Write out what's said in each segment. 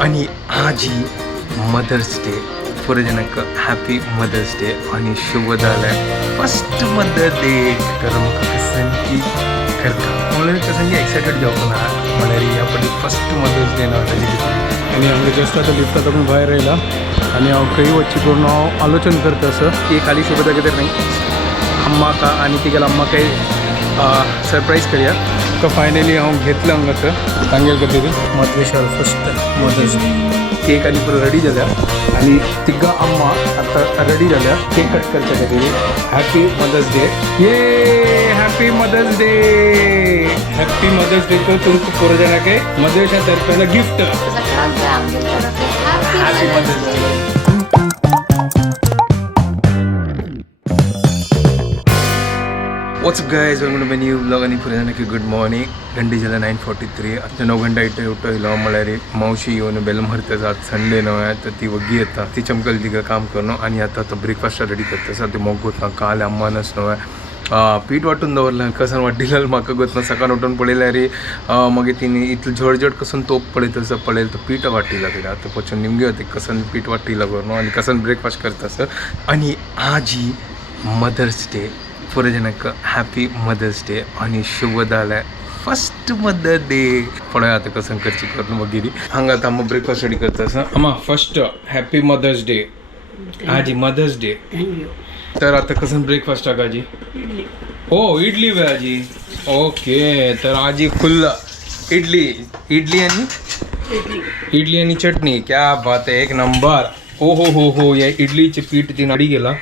आणि आजी mother's day पुरे जनक हॅपी मदर्स डे आणि शुभ झालं फर्स्ट मदर डे तर मग कसं की करता मला कसं की एक्सायटेड जाऊ ना मला यापडी फर्स्ट मदर्स डे ना आणि आमगे जस्ट आता लिफ्टात आपण बाहेर राहिला आणि हांव खंय वच्ची करून हांव आलोचन करता असं की खाली शुभ जागे तर नाही अम्मा का आणि ती गेला अम्मा काही सरप्राईज करूया तर फायनली हांव घेतलं हांगाचं सांगेल का तरी मधवेशार फर्स्ट मदर्स डे केक आणि पुरो रेडी झाल्या आणि तिघा अम्मा आता रेडी झाल्या केक कट करच्या खातीर हॅपी मदर्स डे ये happy mother's day happy mother's Day तो तुमकां पुरो जाणांक मदर्शा तर्फे gift happy mother's Day What's up guys, welcome to my new vlog आणि पुरे जाणांक गुड मॉर्निंग घंटे झाला 9:43 आता 9 घंटा इथे उठयलो म्हळ्यार मावशी येवन बेल मारता आज संडे न्हय तर ती वगी येता ती चमकल तिका काम करणं आणि आता ब्रेकफास्ट रेडी करता ते मोग गोतना काल अम्मानच न्हय पीठ वाटून दवरलं कसन वाटिलं म्हाका गोतना सकाळ उठून पळयल्यार मागीर तिने इतलं झडझड कसून तोप पळयत तसं पळयलं तर पीठ वाटिला तिला आता पचून निमगे होते कसन पीठ वाटिला करणं आणि कसन ब्रेकफास्ट करता सर आणि आजी मदर्स डे पुरे जनक हॅपी मदर्स डे आणि शुभ झालं फर्स्ट मदर डे पळय आता कसं करची करून वगैरे हांगा आता आम्ही ब्रेकफास्ट रेडी करता असं अम्मा फर्स्ट हॅपी मदर्स डे आजी मदर्स डे तर आता कसं ब्रेकफास्ट टाका आजी हो इडली वे आजी ओके तर आजी फुल इडली आणि चटणी क्या बात आहे एक नंबर हो या इडलीचे पीठ तीन अडी गेला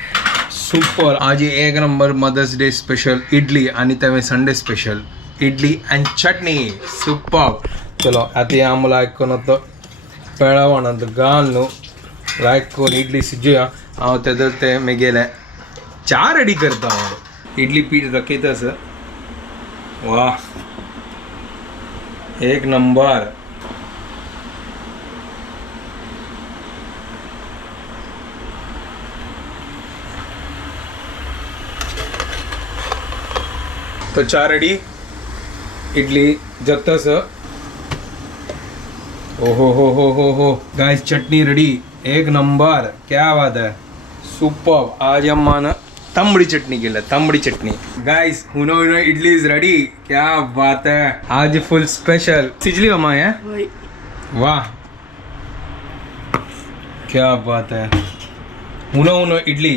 सुपर आज एक number Mother's Day special idli आणि त्यावेळी Sunday special idli and chutney super चलो आता आम्हाला ऐकून आता पेळावणात गाल न्हू लायक करून इडली सिजूया हांव तेदर ते मी गेले चा रेडी करता हांव इडली पीठ रखयता असं वा एक नंबर तो चा रेडी इडली जगतास हो गाइस चटनी रेडी एक नंबर क्या बात है सुपर आज अम्मा तंबड़ी चटनी केला तंबड़ी चटनी गाइस हुनो इडली इज रेडी क्या बात है आज फुल स्पेशल सिजली अम्मा है वाह क्या बात है हुनो इडली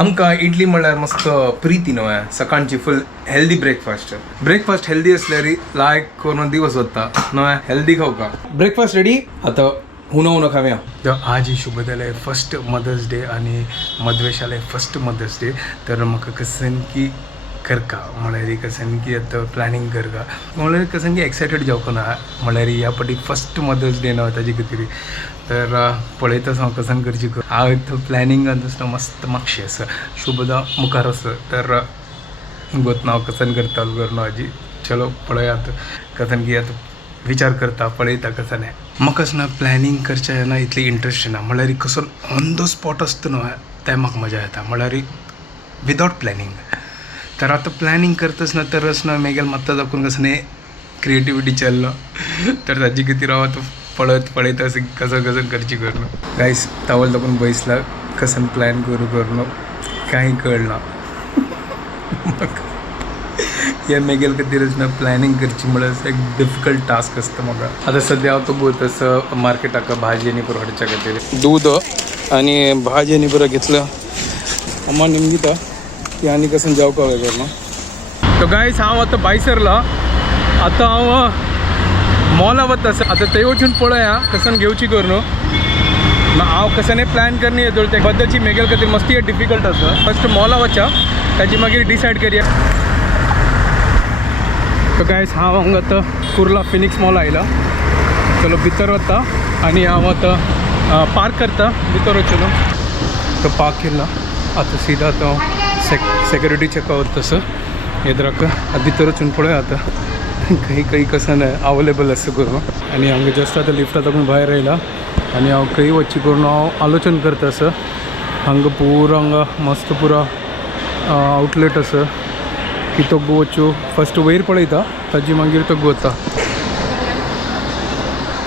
आमकां इडली म्हळ्यार मस्त प्रिती न्हय सकाळची फुल हेल्दी ब्रेकफास्ट हेल्दी असल्यार लायक करून दिवस वता न्हय हेल्दी खावका ब्रेकफास्ट रेडी आता हुनो खाव्या आज ही शुभ जाले फर्स्ट मदर्स डे आणि मदवेशाले फर्स्ट मदर्स डे तर म्हाका कसन की करका म्हळ्यार कसन की आता प्लॅनिंग करका म्हळ्यार कसन की एक्सायटेड जावंक ना म्हळ्यार ह्या फाटी फर्स्ट मदर्स डे न्हय ताजी कितें तर पळयताच हांव कसन करची कर हांव एक प्लॅनिंगान आसता मस्त मातशें असं शुभदा मुखार असं तर गोतना हांव कसन करतालो करणो हाजी चलो पळयात कसन की आतां विचार करता पळयता कसन हें म्हाका ना प्लॅनिंग करचें ना इतली इंट्रस्ट ना म्हळ्यार कसन ऑन द स्पॉट आसता न्हय तें म्हाका मजा येता म्हळ्यार विदावट प्लॅनिंग तर आता प्लॅनिंग करताच ना तरच ना मेगेल मात्ता दाखवून कसं नाही क्रिएटिविटी चललो तर ताजी किती राहा तो पळयत असं कसं करची करणं गाईस तावल दाखवून बसला कसं प्लॅन करणं काही कळना या मेगेल खातीरच ना प्लॅनिंग करची म्हळ्यार एक डिफिकल्ट टास्क असतं म्हाका आता सध्या हांव तो गोत असं मार्केटाक भाजी आनी पुरवठ्याच्या खातीर दूध आणि भाजी आनी पुरो घेतलं अम्मा निमगिता की आणि कसं जाऊ का वगैरे ना तो गायस हांव आतां भायर सरला आतां हांव मॉला वता आता थंय वचून पळया कसन घेवची कर न्हू हांव कसाने प्लॅन करनी येतो ते बद्दलची मेगेल खातीर मस्ती डिफिकल्ट आसा फस्ट मॉला वचा ताची मागीर डिसायड करया तो गायस हांव हांगा आतां कुर्ला फिनिक्स मॉल आयला चलो भितर वता आनी हांव आतां पार्क करता भितर वचून तो पार्क केला आता सीधा आतां सेक्युरिटी चेकआउट तसं येद्राक भितर वचून पळया आतां काही कसं अवेलेबल असं करून आणि हांगा जस्ट आता लिफ्टात आपण बाहेर राहिला आणि हांव खंय वच्ची करून हांव आलोचन करता असं हांगा पुरो हांगा मस्त पुरा आउटलेट असं की तो वचू फस्ट वयर पळयता ताजी मागीर तो वता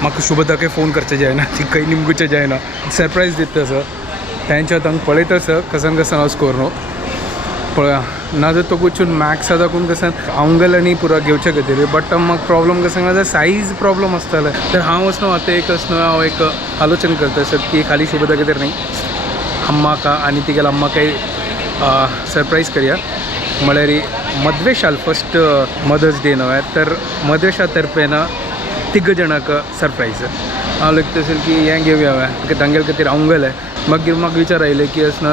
म्हाका शुभदाके फोन करचे जायना ती खंय निमगुचे जायना सरप्रायज दिता सर त्यांच्यात हांव पळयता सर कसन कसन हांव स्कोर न्हू पळया नाजाल्यार तो वचून मॅक्सा दाखवून कसन अवंगल आनी पुरा घेवचे खातीर बट म्हाका प्रॉब्लम कसन जाल्यार सायज प्रॉब्लम आसताले तर हांव वचनो आतां एक असनो हांव एक आलोचन करता सर की खाली शुभदा खातीर न्ही अम्मा का आनी तिगेल्या अम्मा काही सरप्राईज करूया म्हळ्यार मद्वे शाल फस्ट मदर्स डे न्हय तर मद्वे शा तर्फेन तिग जाणांक सरप्राईज हांव लग्ता असेल की हें घेवया तांगेले खातीर अवंगल आहे मागीर म्हाका विचार आयले की असना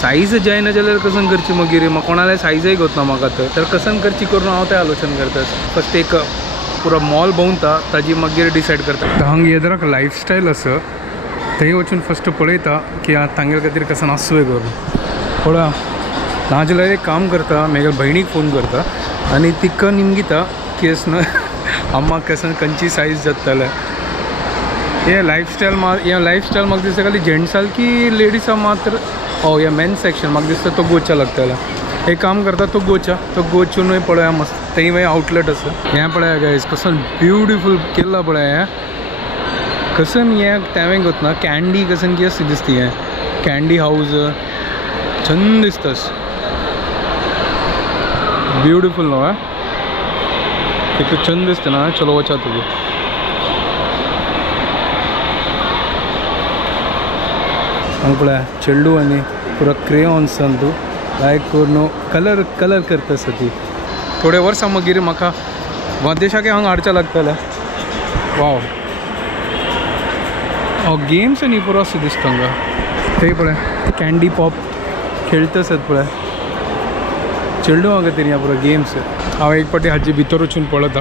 सायज जायना जाल्यार कसन करची मागीर म्हाका कोणाले सायजय गोतना म्हाका तर कसन करची करून हांव तें आलोचन करता फस्ट एक पुरो मॉल भोंवता ताजी मागीर डिसायड करता हांगा येदराक लायफस्टायल आसा थंय वचून फस्ट पळयता की तांगेले खातीर कसन आसुवे करून पळया नाजाल्यार एक काम करता म्हज्या भयणीक फोन करता आनी तिका निमगिता की असना अम्माक कसन खंयची सायज जाताले हे लायफस्टायल म्हाका दिसता खाली जेंट्साल की लेडिसां मात्र हे मेन्स सेक्शन म्हाका दिसता तो गोचा लागतालो एक काम करता तो गोचून पळया मस्त थंय मागीर आउटलेट आसा हें पळया गायज कसन ब्युटिफूल केल्ला पळया हें कसन हें तेवें गोतना कॅन्डी कसन की आसा दिसता हें कॅन्डी हाऊस छंद दिसतास ब्युटिफूल न्हू हें एक छंद दिसता ना चलो वचा तुगे हांगा पळया चेडू आनी पुरो क्रेयॉन्स आनी तूं लायक करून कलर करता आसा ती थोडे वर्सां मागीर म्हाका मद्देशाक हांगा हाडचें लागतलें वाव गेम्स आनी पुरो आसा दिसता हांगा थंय पळय कॅन्डी पॉप खेळटा आसात पळय चेडू हांगा तरी पुरो गेम्स हांव एक पाटी हाजी भितर वचून पळयता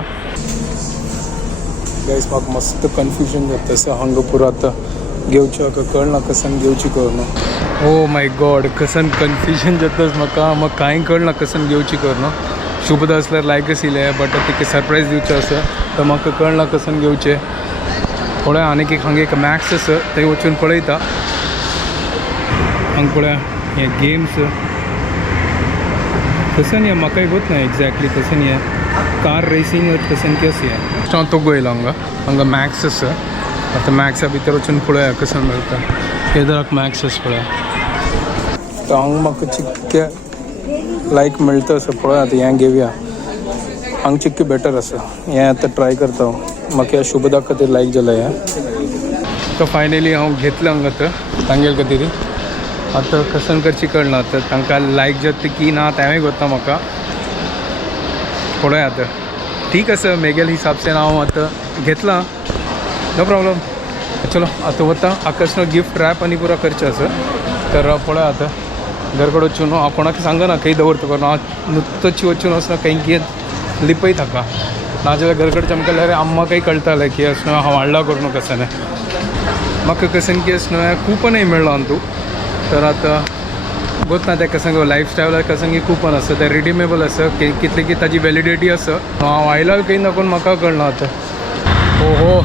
गायज म्हाका मस्त कन्फ्युजन जाता आसा हांगा पुरो आतां घेवची हाका कळना कसन घेवची कळना ओ माय गॉड कसन कन्फ्युजन जाताच म्हाका कांय कळना कसन घेवची कळना शुभदा असल्यार लायकच येयलें बट तिका सरप्रायज दिवचें आसा तर म्हाका कळना कसन घेवचें पळय आनीक एक हांगा एक मॅक्स आसा थंय वचून पळयता हांगा पळया हे गेम्स कसन या म्हाकाय गोत ना एक्झॅक्टली कसन या कार रेसींग कसन की आसा हें हांव तो गोयला हांगा मॅक्स आसा आतां मॅक्सा भितर वचून पळया कसन मेळटा येदराक मॅक्स आसा पळया तर हांगा म्हाका चिक्के लायक मेळटा आसा पळय आतां हें घेवया हांगा चिक्के बेटर आसा हें आतां ट्राय करता हांव म्हाका ह्या शुभदा खातीर लायक जालें हें तो फायनली हांव घेतलें हांगा आतां तांगेले खातीर आतां कसन करची कळना आतां तांकां लायक जाता की ना तेंवूय गोता म्हाका पळय आतां ठीक आसा मेगेल हिसाब से हांव आतां घेतलां नो प्रॉब्लम चलो आतां वता आकाशनो गिफ्ट रॅप आनी पुरो करचें आसा तर पळय आतां घर कडेन वचून हांव कोणाक सांगना खंय दवरता करून हांव नुत्तची वचून वचना खंय कितें लिपयत हाका नाजाल्यार घर कडेन चमकल्यार अम्माकय कळटालें की असनो हांव हाडला करून कसन म्हाका कसन की असनो कुपनय मेळ्ळो आनी तूं तर आतां गोत ना तें कसन लायफस्टायलार कसन की कुपन आसा तें रिडिमेबल आसा कितले की ताजी वॅलिडिटी आसा हांव आयलां खंय दाखोवन म्हाका कळना आतां ओहो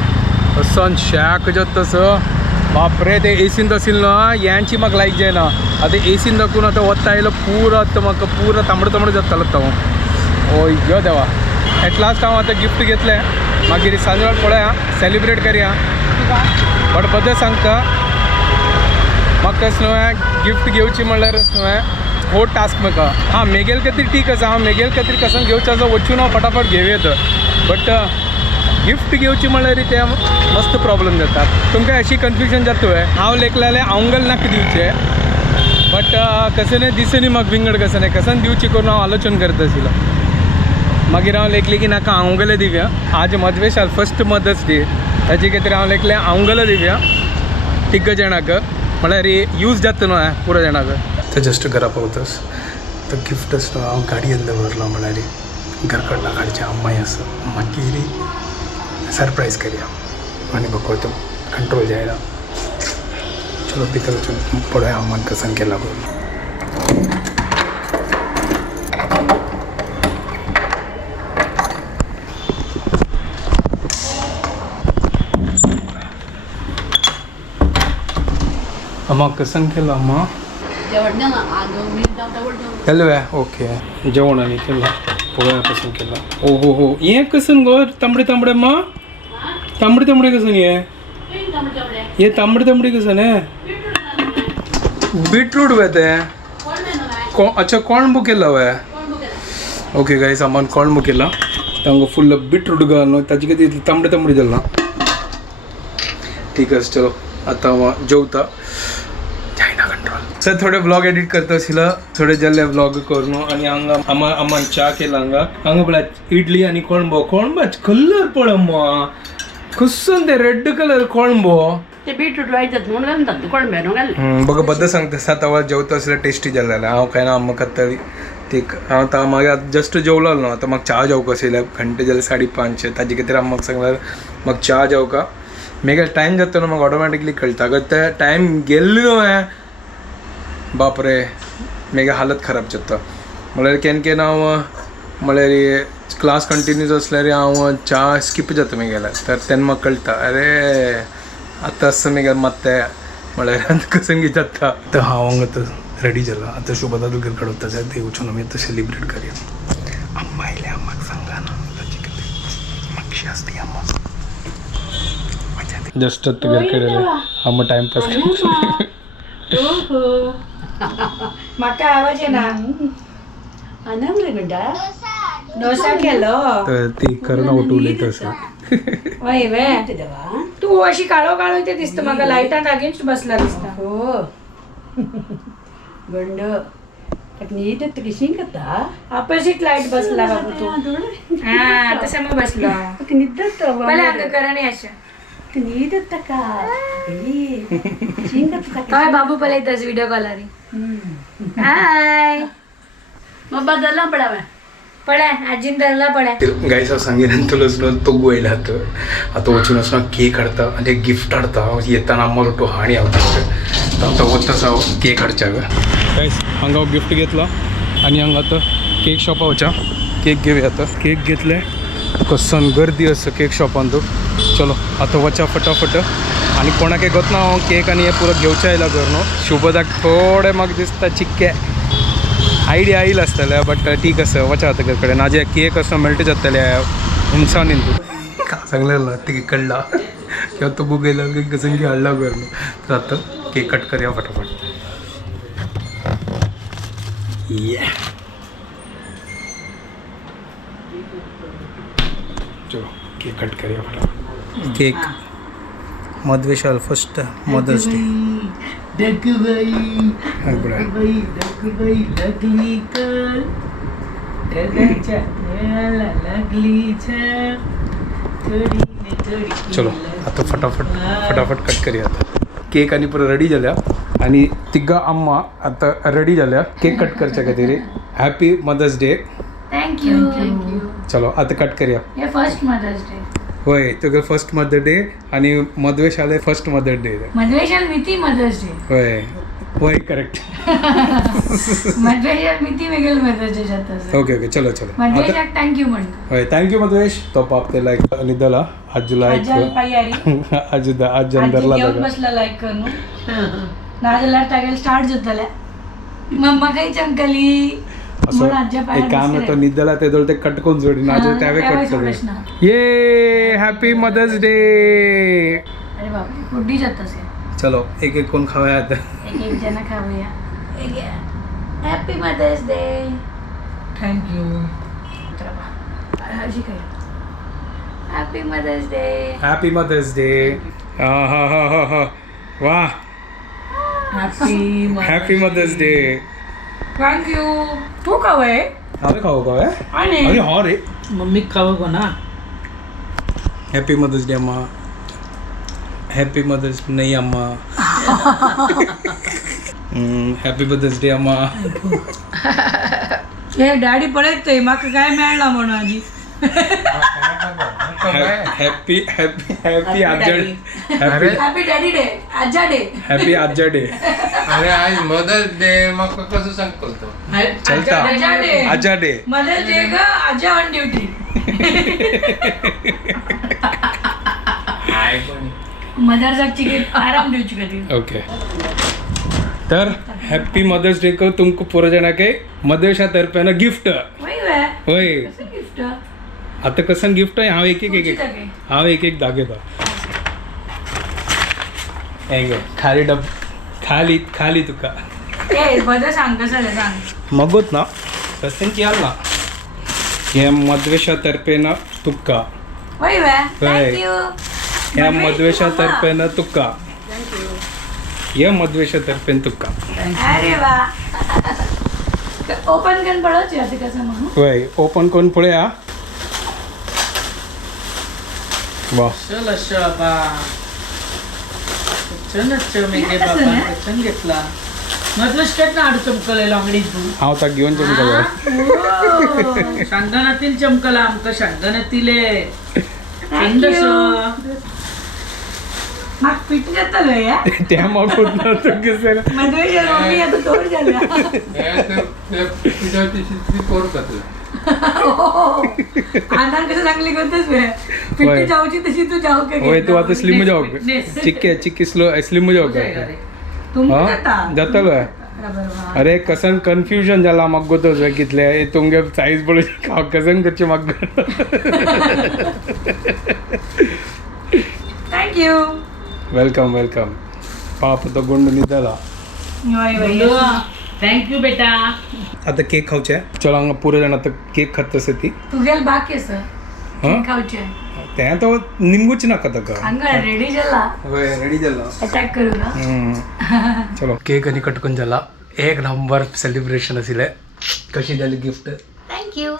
असन शॅक जाता तसं बापरे ते एसीन आशिल्लो ना यांची म्हाका लायक जायना आतां एसीन दाखोवन आतां वता आयलो पुरो आतां म्हाका पुरो तांबडो जातालो हांव ओय यो देवा एट लास्ट हांव आतां गिफ्ट घेतलें मागीर सांजवेळ पळया सेलिब्रेट करया बट बद्दल सांगता म्हाका असलो गिफ्ट घेवची म्हणल्यार असलो हो टास्क म्हाका हां मेगेल खातीर ठीक आसा हांव मेगेल खातीर कसन घेवचें आसा वचून हांव फटाफट घेवया बट गिफ्ट घेवची म्हणल्यार ते मस्त प्रॉब्लम जाता तुमकां अशी कन्फ्युजन जाता हांव लेखलेलें अवंगल नाका दिवचें बट कसन दिसनी म्हाका विंगड कसन दिवची करून हांव आलोचन करता आशिल्लो मागीर हांव लेखलें की नाका अवंगलें दिवया आज मद्वे शाल फस्ट मदर्स डे ताजे खातीर हांव लेखलें अवंगल दिवया तिग जाणांक म्हळ्यार यूज जाता न्हू पुरो जाणांक ते जस्ट घरा पावतस तो गिफ्ट आसलो हांव गाडयेन दवरलो म्हळ्यार घर कडला काडचें अम्माय आसा मागीर सरप्राईज करया आनी बघो तो कंट्रोल जायना चलो भितर वचून पळोवया अम्मान कसन केला करून अम्मा कसन केला अम्मा केलं ओके जेवण आनी केला पळोवया कसन केला ओ हो हो हें कसन गो तांबडे तांबडे अम्मा तांबडी तांबडी कसं नाही आहे ये तांबडी तांबडी कसं नाही बीटरूट वेत आहे अच्छा कॉर्न बो केला हुआ है ओके गाइस आम्हाला कॉर्न बो केला तांगो फुल बीटरूट घालून ताची किती तांबडी तांबडी दिला ठीक आहे चलो आता जेवता चायना कंट्रोल सर थोडे ब्लॉग एडिट करता आशिल्ला थोडे जाल्ले ब्लॉग करून आणि हांगा आम्हाला चा केला हांगा पळय इडली आणि कोळंबो कलर पळय अम्मा कसं ते रेड कलर कोळंबो ते बीटरूट वायतात म्हणून घालतात कोळंब्यानो घाल बघा बद्दल सांगता 7 आवाज जेवता आसल्यार टेस्टी जाल्लें हांव काय ना अम्मा खाताली ते हांव आतां मागीर आतां जस्ट जेवलो न्हू आतां म्हाका चा जेवका आशिल्लें घंटे जाल्यार 5:30 ताजे खातीर म्हाका सांगल्यार म्हाका चा जेवका मागीर टायम जाता न्हू म्हाका ऑटोमॅटिकली कळटा अगर ते टायम गेल्लो न्हू बापरे मागीर हालत खराब जाता म्हळ्यार केन्ना हांव म्हळ्यार क्लास कंटिन्यूज आसल्यार हांव चा स्कीप जाता मागीर तर तेन्ना म्हाका कळटा अरे आतां असं मागीर मात्ते म्हळ्यार कसं जाता तर हांव हांगा आतां रेडी जाला आतां शुभदा तुगेर कडवता जाय देवचो आमी आतां सेलिब्रेट करया अम्मा आयल्या अम्माक सांगा ना ताचे खातीर मातशी आसती अम्मा जस्ट तुगेर कडेन अम्मा टायमपास म्हाका आवाज येना आनंद रे गुड्डा डोसा केलो तर ती करणा उठवली तसं वय वे देवा तू अशी काळो काळो इथे दिसतो म्हाका लायटान अगेन्स्ट बसला दिसता हो गंड नीट कशी करता ऑपोजिट लाईट बसला बाबू तू हा तसा मग बसलो निद्दत मला हांगा करणी अशा नीट का काय बाबू पहिले इथंच व्हिडिओ कॉलरी हाय मग बदलला पडावा पळ्या आजीन धरला पळ्या गायस हांव सांगितलं तुला असलो तो गोयला आतां वचून असो केक हाडटा आनी एक गिफ्ट हाडता येताना अम्मा लोटो हाणी हांव आतां वताच हांव केक हाडच्या गायस हांगा हांव गिफ्ट घेतला आनी हांगा आतां केक शॉपा वचा केक घेवया आतां केक घेतले कसन गर्दी आसा केक शॉपान तो चलो आतां वचा फटाफट आनी कोणाक वतना हांव केक आनी हें पुरो घेवचें आयला घर न्हू शुभदाक थोडे म्हाका दिसता चिक्के आयडिया येईल आसतलें बट ठीक आसा वचा आतां घरा कडेन आजे केक असो मेळटा जातले उंचावनीन तूं सांगलें तिका कळला किंवा तो बुगयला कसं की हाडला घर न्हू तर आतां केक कट करया फटाफट चलो केक कट करया फटाफट केक मधवेशाल फर्स्ट मदर्स डे चलो आता फटाफट कट करूया आता केक आनी पुरो रेडी जाल्या आनी तिगा अम्मा आता रेडी जाल्या केक कट करच्या खातीर हॅपी मदर्स डे थँक्यू चलो आता कट करूया हे फर्स्ट मदर्स डे होय तुगे फर्स्ट मदर डे आनी मधवेशाले फर्स्ट मदर डे मधवेशाल मिती मदर्स डे होय होय करेक्ट मधवेशाल मिती वेगळं मदर्स डे जाता ओके ओके चलो चलो मधवेशाक थँक्यू म्हणतो होय थँक्यू मधवेश तो पाप ते लायक निदला आजूला आजाल पायारी आज अंदरला घेऊन बसला लाईक करून नाजाल्यार तागेल स्टार्ट जातल्या मम्मा काही चमकली असं एक काम होतं निदला ते ते कटकून जोडी नाजे त्यावे कट करू ये हॅपी मदर्स डे अरे बापरे कुड्डी जातास चलो एक एक कोण खाऊया आता एक एक जण खाऊया happy mother's day thank you happy mother's day happy mother's day हा हा हा हा हा वाह हॅपी मदर्स डे थँक्यू तू खावय अरे खाऊ का आणि अरे हा रे मम्मी खावं को ना हॅपी मदर्स डे अम्मा हॅपी मदर्स नाही अम्मा हॅपी मदर्स डे अम्मा हे डॅडी पळत ते म्हाका काय मेळना म्हणून आजी हॅपी हॅपी हॅपी आजा हॅपी हॅपी डॅडी डे आजा डे हॅपी आजा डे अरे आज मदर्स डे म्हाका कसं सांगतो चलता आजा डे आजा डे मदर्स डे का आजा ऑन ड्युटी मदर्साक आराम दिवची खातीर ओके तर हॅपी मदर्स डे को तुमको पुरो जाणांक मदर्शा तर्फे गिफ्ट वय वे होय गिफ्ट आता कसं गिफ्ट आहे हांव एक दाखयता हेंगे खाली खाली तुका बदल सांग कसं सांग मगोत ना कसं ना हे मद्वेशा तर्फेन तुका वय थँक्यू ह्या मद्वेशा तर्फेन तुका हे मद्वेशा तर्फेन तुका अरे वा ओपन करून पळोवची आता कसं म्हणून होय ओपन करून पळया वा घेतला मधुष्कट ना आडू चमकलेलो अंगडीत हांव ताका घेवन चमकलो शांगनातील चमकला आमकां शांगनातिले म्हाका फिट जातलो या त्या म्हाका तुका सर मधुवेश मम्मी आता तोड झाल्या आधार कसं चांगली करतेस फिट जाऊची तशी तू जाऊ का होय तू आता स्लिम जाऊ चिक्की स्लिम जाऊ जातलो अरे कसन कन्फ्युजन जाला म्हाका गोतोच कितले तुमगे सायज पळोवची हांव कसन करचें म्हाका थँक्यू वेलकम पाप तो गुंड न्हिदला थँक्यू बेटा आता केक खावचे चलो हांगा पुरो जाण आता केक खात तसं ती तुगेल बाकी सर खावचे तें तो निमगूच नाका ताका हांगा रेडी जाला होय रेडी जाला अटॅक करू ना चलो केक आनी कट करून जाला एक नंबर सेलिब्रेशन आशिल्लें कशी जाली गिफ्ट थँक्यू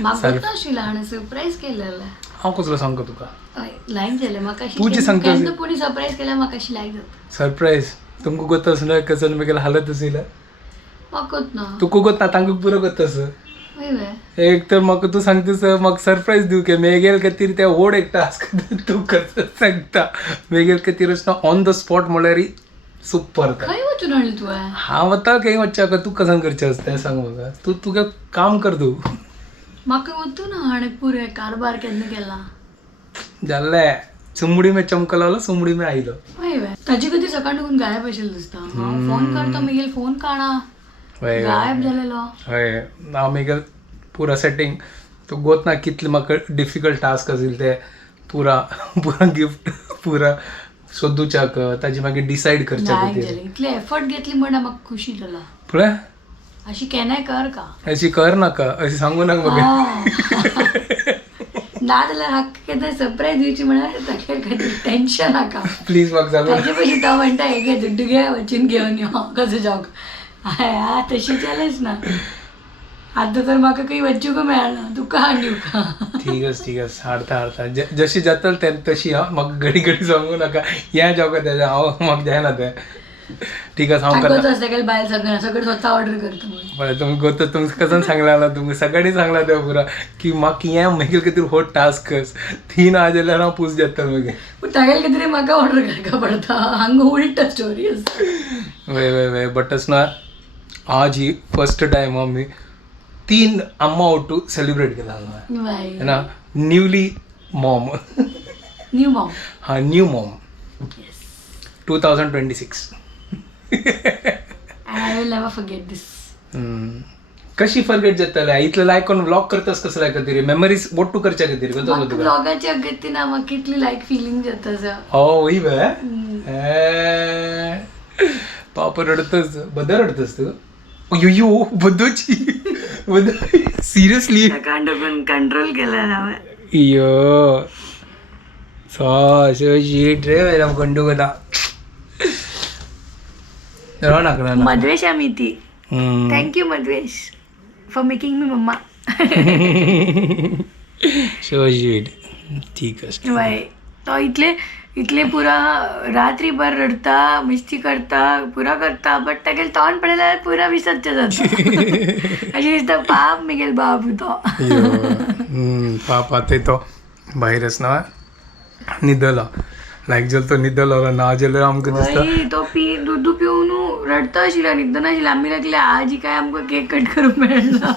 म्हाका आशिल्लें हाणें सरप्रायज केलेलें हांव कसलो सांगता तुका लायक जालें म्हाका तुजी सांगता केन्ना कोणी सरप्रायज केल्यार म्हाका अशी लायक जाता सरप्रायज तुमकां गोत आसना कसन मेगेल हालत आशिल्लें म्हाकाच ना तुका गोत ना तांकां पुरो गोत आस वय एक तर म्हाका तू सांगतास म्हाका सरप्रायज दिवं के मेगेल खातीर ते व्हड एक टास्क तू कसं सांगता मेगेल खातीर वचना ऑन द स्पॉट म्हळ्यार सुपर खंय वचून हाडली तुवें हांव वता खंय वचच्या का तू कसन करचें आसता तें सांग म्हाका तू तुगे काम कर तूं म्हाका वतू ना हाणें पुरे कारबार केन्ना केला जाल्लें चुमडी में चमकल आलो चुमडी में आयलो वय ताजे खातीर सकाळ लागून गायब आशिल्लो दिसता हांव फोन करता मगेल फोन काडा गायब जालेलो हय हांव मेगेल पुरा सेटींग तू गोत ना कितलें म्हाका डिफिकल्ट टास्क आशिल्लें तें पुरा गिफ्ट पुरा सोदूच्याक ताजी मागीर डिसायड करच्या खातीर इतले एफर्ट घेतली म्हणून म्हाका खुशी जाला पळय अशी केन्नाय कर का अशी कर नाका अशी सांगू नाका म्हाका ना जाल्यार हाका केन्ना सरप्रायज दिवची म्हळ्यार ताचे खातीर टेन्शन नाका प्लीज म्हाका सांगू ताजे पयलीं तो म्हणटा हे घे दुड्डू घे वचून घेवन यो कसो जावं हय तशी चॅलेंज ना आतां तर म्हाका खंय वचूंक मेळना तुका हाडूं का ठीक आसा हाडता जशी जातल तें तशी हा म्हाका घडी सांगू नाका हें जावं तें हांव म्हाका जायना तें ठीक आसा हांव करता बायल सगळें स्वता ऑर्डर करता बरें तुमकां गोत तुमकां कसन सांगला ना तुमकां सकाळीं सांगला तें पुरा की म्हाका हें म्हगेल खातीर हो टास्क ती ना जाल्यार हांव पूस जाता मागीर पूण तागेले खातीर म्हाका ऑर्डर करपाक पडटा हांगा उलटा स्टोरी आसा वय बट ना आज ही फर्स्ट टाइम आमी 3 अम्मा ओटू सेलिब्रेट केला है ना न्यूली मॉम न्यू मॉम हाँ new Maugham 2026 I will never forget this. कशी फॉरगेट जाताले इतले लायक कोण व्लॉग करतास कसं लायक खातीर मेमरीज बोट्टू करच्या खातीर तुका व्लॉगाची अगत्य ना म्हाका कितली लायक फिलिंग जाता सर वय बे पाप रडतस बद्दल रडतस तू अयो बद्दूची सिरियसली कांड पण कंट्रोल केला हांवें यो सो शीट रे मेरा कंडू कदा रवनाक मधवेश आमी ती thank you Madhvesh for making me mamma सो शीट ठीक आहे वय तो इतले पुरा रात्री भर रडता मस्ती करता पुरा करता बट तागेले तोंड पळयल्यार पुरा विसरचे जाता अशें दिसता पाप मेगेल बाबू तो पाप आतां तो भायरच ना न्हिदला लायक जाल्यार तो न्हिदलो ना जाल्यार आमकां दिसता तो दूध पिवन रडता आशिल्लो न्हिदना आशिल्लो आमी लागले आजी काय आमकां केक कट करूंक मेळना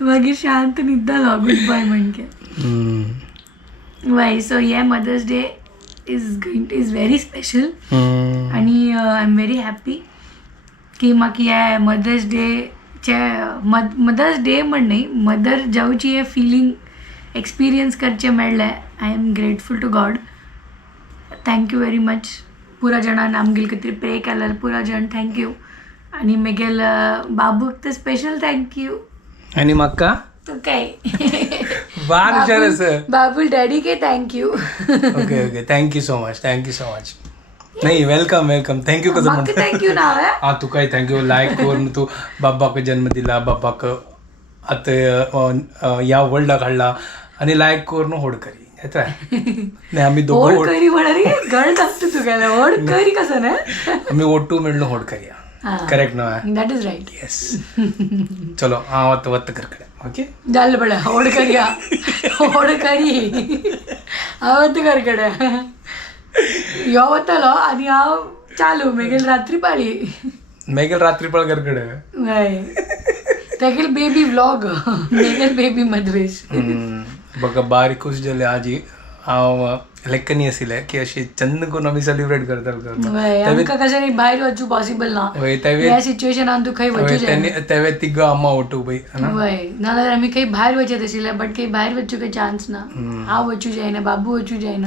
मागीर शांत न्हिदलो गूड बाय म्हणके वय सो हे Mother's Day is very special आनी आय एम व्हेरी हॅप्पी की म्हाका हे मदर्स डे म्हण न्ही मदर जावची हे फिलींग एक्सपिरियन्स करचे मेळ्ळें. I am grateful to God. Thank you very much. पुरा जाणांनी आमगेल खातीर प्रे केलें. पुरा जाण थँक्यू. आनी म्हगेल बाबूक तर स्पेशल थँक्यू. आणि म्हाका तू काय वार विचार असं. बाबूल डॅडी के thank you. Okay okay thank you so much नाही वेलकम वेलकम थँक्यू कसं म्हाका म्हणतो थँक्यू ना हांवें. हा तू काय थँक्यू लायक करून तू बाबाक जन्म दिला बाबाक आता या वर्ल्डाक हाडला आणि लायक करून होड करी येता नाही आम्ही दोघं ओढ करी म्हणा रे गळ लागतो तुगेलें. ओढ करी कसं ना. आम्ही ओटू मेळलो होड करूया. करेक्ट ना. That is right. येस चलो हांव आतां वत्ता करकडे. ओके जाल्लें पळय ओढ करया. ओढ करी हांव कर कडेन यो वतलो आनी हांव चालू म्हगेल रात्री पाळी. मेगेल रात्री पळ करकडे. हय तेगेल बेबी व्लॉग मेगेल बेबी मद्वेश. बघा बारीकूच जाले आजी हांव लेखनी आशिल्लें की अशी चंद करून आमी सेलिब्रेट करताले. हय आमकां कशें भायर वचूं पॉसिबल ना. हय तेवे ह्या सिच्युएशनान तूं खंय वचूं जाय. तेवे तिग अम्मा ओटू पळय हय नाजाल्यार आमी खंय भायर वचत आशिल्ले बट खंय भायर वचूंक चान्स ना. हांव वचूं जायना बाबू वचूं जायना.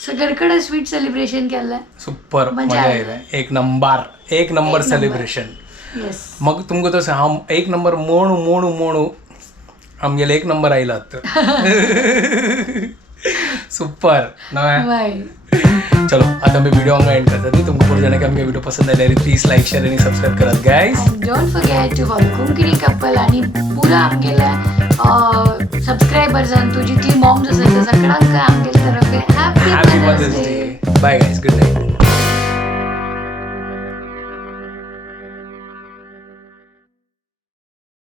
सो घरकडे स्वीट सेलिब्रेशन केल्लें. सुपर मजा आयलें. एक नंबर सेलिब्रेशन. येस मग तुमकां तसं हांव एक नंबर मोणू आमगेले एक नंबर आयलात. सुपर नव्हे. हय चलो आता आमी व्हिडिओ हांगा एंड करतात न्ही. तुमकां पुरो जाणां आमगे व्हिडिओ पसंद आयल्यार प्लीज लायक शेअर आनी सबस्क्राईब करात guys. Don't forget to follow Konkani couple आणि पुरा आमगेल्या सबस्क्रायबर्सांक तू जितली मॉम्स आसा त्या सगळ्यांक आमगेले तर्फे happy mother's Day. Bye guys good night.